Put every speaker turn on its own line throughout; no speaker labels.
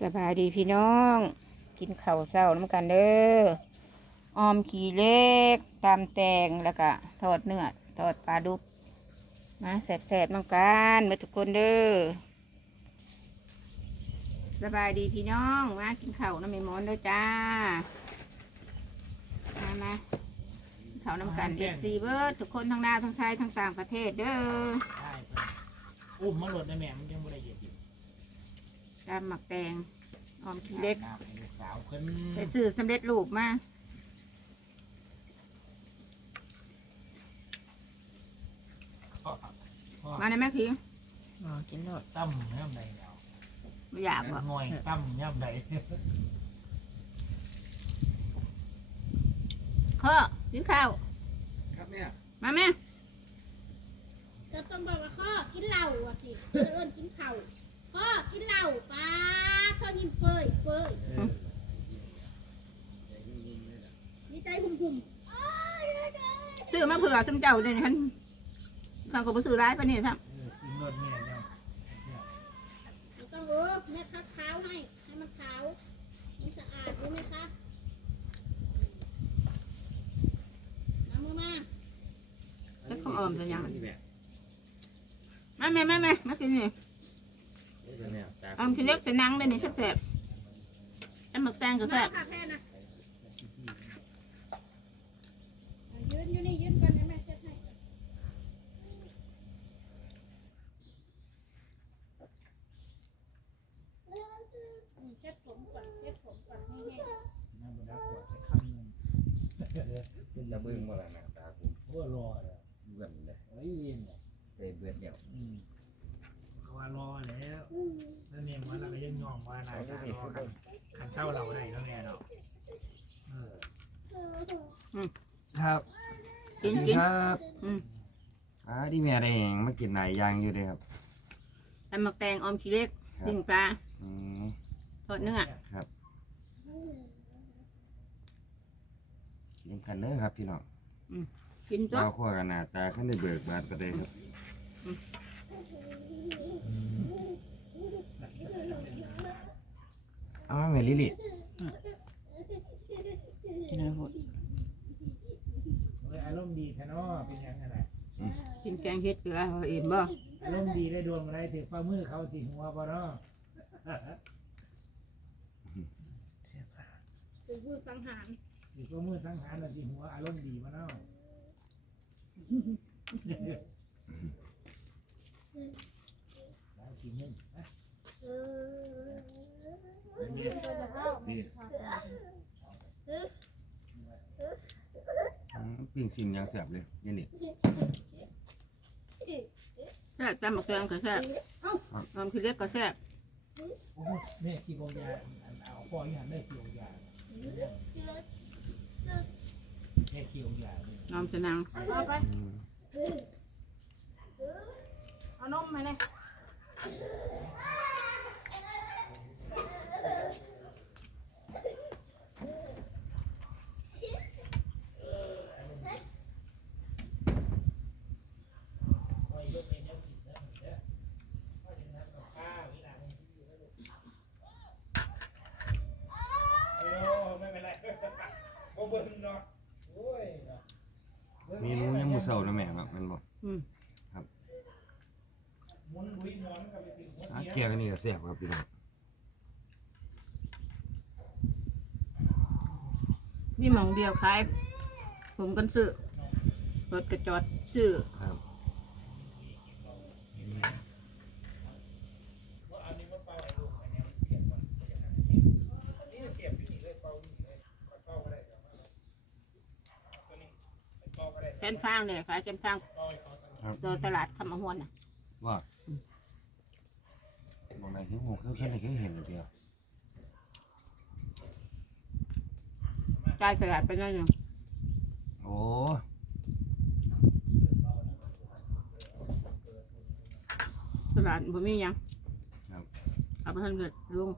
สบายดีพี่น้อง กินข้าวเช้าน้ำกันเด้อออมขี่เล็กตามแตงแล้วก็ทอดเนื้อทอดปลาดุกมาแสบๆน้องกันมาทุกคนเด้อสบายดีพี่น้องมากินข้าวน้ำเมมอนเด้อจ้ามามากินข้าวน้ำกันเอฟซีเบิร์ดทุกคนทั้งหน้าทั้งไทยทั้งต่างประเทศเด้อ
ใช่เพิ่นอุ้มมาหลดได้แม่มันยังบ่ได้เหยียบอยู่
ตามหมักแตงออมขี้เล็ก
น้ำให้ลูกสาวเพิ่น
ไปซื้อสำเร็จรูปมา
พ่อพ่อ
มาในแม่คิง
อ๋อกินโลด
ตั้มย่ำใดแล้ว
ไม่อยากบ่
หน่อยตั้มย่ำใด
ข้อกินข้าว
ครับเนี่ย
มาแม่
จะต้องบอกว่าข้อกินเหล้าอะสิเอิญกินเข่าวข้อกินเหล้าป้าเท่ายินเฟยเฟยมีใจหุ่มหุ่ม
ซื้อมาเผื่อซุมเจ้าเดี๋ยฉันข้าก็บ่ซื้อร้ายปนนี้ซ้
เออกินรถแม่แล้ว
เราต้องเออแม่คัดขาวให้ ให้มันขาวมันสะอาดรู้ไหมคะเอามือมาำ
จะข้าวออมจะยังมาแม่แม่แม่มากินนี่ออมขี้เล็กจะนั่งได้นี่แซ่บๆอันหมักแตงก็
มา
แซ่บ
ค่ะแค่นะเอายืนอยู่นี่ยืนก่อนนะแม่เช็ดให้อืม เช็ดผมก่อนเช็ดผมก่อนให้แห้ง
น้ำมันดักกว่าจะคำหนึง
เป็นตะเบิ้งมาละหน้าตาผม
โอ้รอแล้ว
เบื่อเลย
ไว้เวียนเนี่ย
ไปเบื่อเดียว
อืมเขาว่ารอแล้วแล้วเนี่ยมันเราก็ยังยอมว่านายตารอกันขันเช่าเราได้แล้วแม่เนาะเออ
ครับ
กินกิน
ครับ
อืม
อ่าที่แม่ได้เองมากินไหนย่างอยู่เลยครับ
อันหมักแตงออมขี้เล็กปิ้งปลา
อืม
ทอดเนื้อ
กินกันเลยครับพี่น้อง
กินตัว
เราขั้วกันหน้าตาขึ้นได้เบิกบานประเดี๋ยวครับเอามาแม่ลิลิ
กินให้หมด
เฮ้ยอารมณ์ดีแท้เนาะเป็นยังไงล่ะ
กินแกงเฮ็ดเกลือเอาเอ็มบ่
อารมณ์ดีได้ดวงอะไรถือฝ่ามือเขาสิหัวบ่เนาะ
เป็นผู้สังหาร
ถือฝ่ามือสังหารน่ะสิหัวอารมณ์ดีบ่เนาะแล้วกินนึงนะ
อืมปิ้งชิมยังแสบเลยนี่นี่
แซ่บตามหมักแตงก็แซ่บออมขี้เล็กก็แซ่บ
โอ้โหแม่ขี้โกงยาอันเอาพ่ออยู่หันได้ขี้โกงยา แม่ขี้องยาเนี่ย
ออมจะนั่ง
เอาไป เอานมมาเลย
คอยยกเป็นแนวกินนะเด้อพ่อจะทำกับข้าวอีหลานมันอยู่แล้วลูกโอ้ไม่เป็นไร บ่เบิ่งเนาะโอ้ยเนาะ
เมนูยังมือเศร้านะแม่ครับแมันบอก
อืม
หมุนลุยนอนกับไปถึงหัว
อ่า
เตียง
เกี๊ยวกันนี่ก็แสบครับพี่น้อง
นี่หมองเดียวขายผมกันซื้อรถกระจอดซื้อ
ครับ
ว่าอันนี้มันเป่าอะไรลูกอันนี้มันเสียบก่อนก็จะทำนี่เสียบอยู่นี่เลยเป่าอยู่นี่เลยกดเป่าก็ได้ครับตัวนี้ เป่าก็ได้
แคนฟางเนี่ยขายแคนฟาง
เป่าให้เขาสัก
ครับ
ตัวตลาดคำมะฮวนน่ะ
ว่าบอกไหนที่ผมเคยเห็นเคยเห็นเลยเดียว
จ่ายตลาดไปนั่นยัง
โอ้
ตลาดบ่มีหยังเอาไปทำเกิดลุง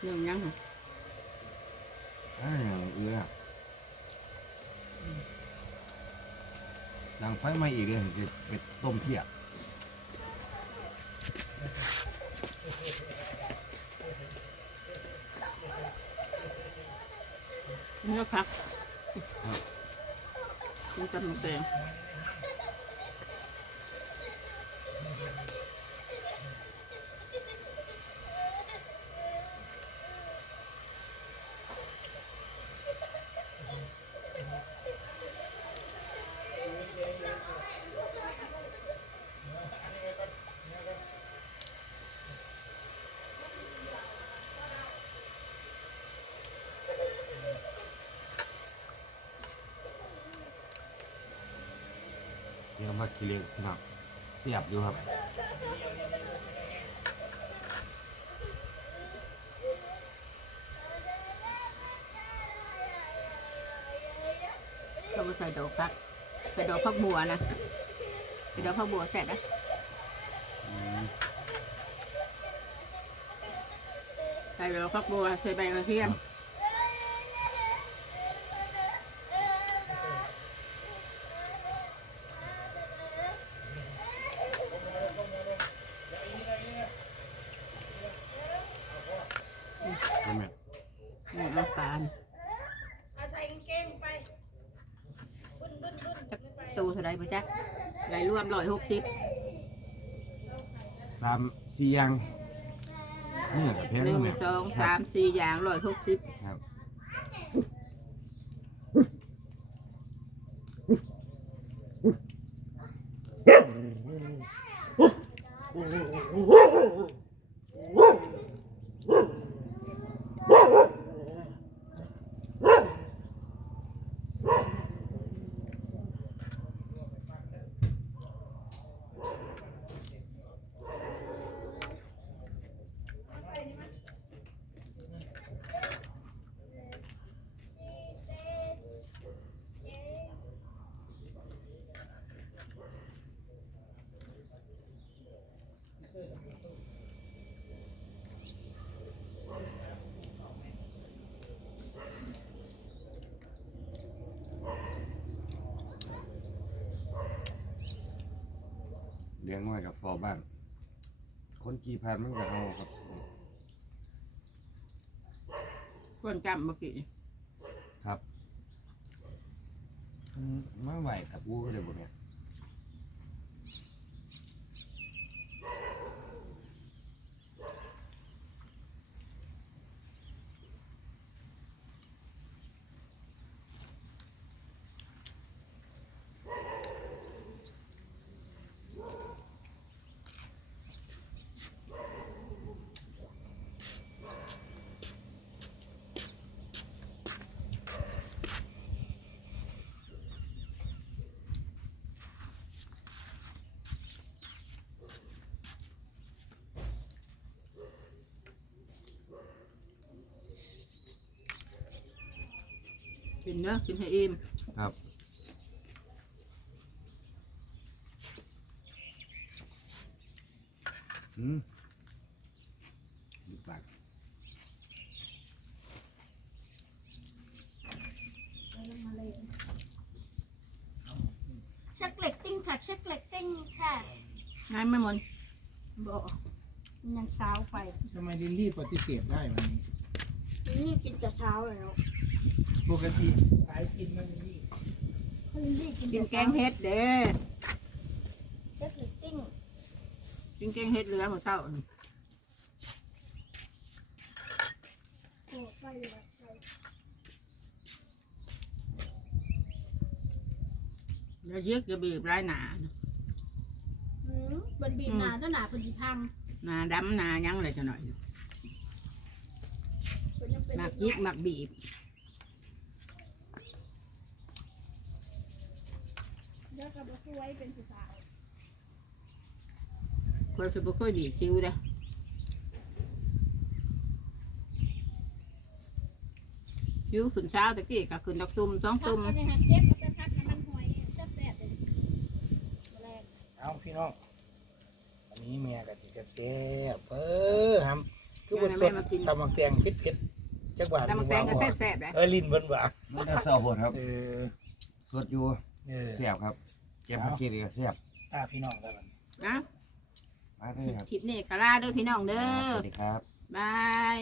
เรื่องหยังหั่น
อ่าอย่างเอื้อดังไฟไหม้อีกเลยจะไปต้มเพีย
เนื้อพักกินกับหมูแดง
เดี๋ยวมากินเลยพี่น้องเสียบอยู่ครับ
เราไปใส่ดอกพักใส่ดอกพักบัวนะใส่ดอกพักบัวแซ่บนะ
อืม
ใส่ดอกพักบัวใส่ใบกระเทียม
ใช่ไหม
นี่น้ำตาล
เอาใส่กางเกงไปบึ้นบึ้นบึ้น
ตูเท่าไรไปจ๊ะไรรวมร้อยหกสิบ
สามสี่อย่างนี่กับเพลง
หนึ่ง
เนี่ย
สองสามสี่อย่างร้อยหกสิบ
ครับ เลี้ยงน้อยกับฟอบ้าน คนกี่พันมันก็เอาครับ
คนจำเมื่อกี้
ครับอืมมาไหวกับอูก็ได้บ่เนี่ย
กินเนอะกินให้อิ่ม
ครับอืมดูปาก
เช็คเล็กติ้งค่ะเช็คเล็กติ้งค่ะ
ง่ายไหม่หมด
บอกยังเช้าไป
ทำไมลิลลี่ปฏิเสธได้วันนี้
นี่กินแต่เช้าแล้ว
ปกติสายกินมันนี่
คุณนี่กิน
กิน
แต่
แก
เช้าง
เฮ็ดเด้อ
เช็คเล็กติ้ง
กินแกงเฮ็ดเหลือหมดเท่านี่
โอ้ใส่เลยใส่
แล้วเยอะจะบีบร้ายหนา
หืมบันบีบหนาเจ้าหนาเป็นสีพัง
หนาดำหนาหยังเลยจะหน่อย
เป็นยังเป็น
หมักยิกหมักบีบ
เดี๋ยวกับสวย เป็นสีขาว
คนจะบ่ค่อยบีบจิวเด้อจิวขึ้นเช้าตะกี้ก็ขึ้นดอกตุ่มสอง
พั
ตุ่
ก
ม
เอาเนี่ยฮะเก็บเอาไปพักให้มันหอยแซ่บๆเลยแรง
เอาพี่น้องอันนี้เมียกับจิจะเสียบเออครับคือบ่สดตำบักแตงเผ็ดๆจักบาท
แต่มันแตงก็แซ่บๆเลย
เออลิ้นเบิ่นว่า
มันจะเศร้าหมดครับ
เออ
สดอยู่
เออ
เสียบครับ เก็บมากินอีกก็แซ่บ
ตาพี่น้องแล้วกัน
นะ
มาเลยครับ
คลิปนี้ก็ลาเด้อพี่น้องเด้
ส
อ
วัสดีครับ
บาย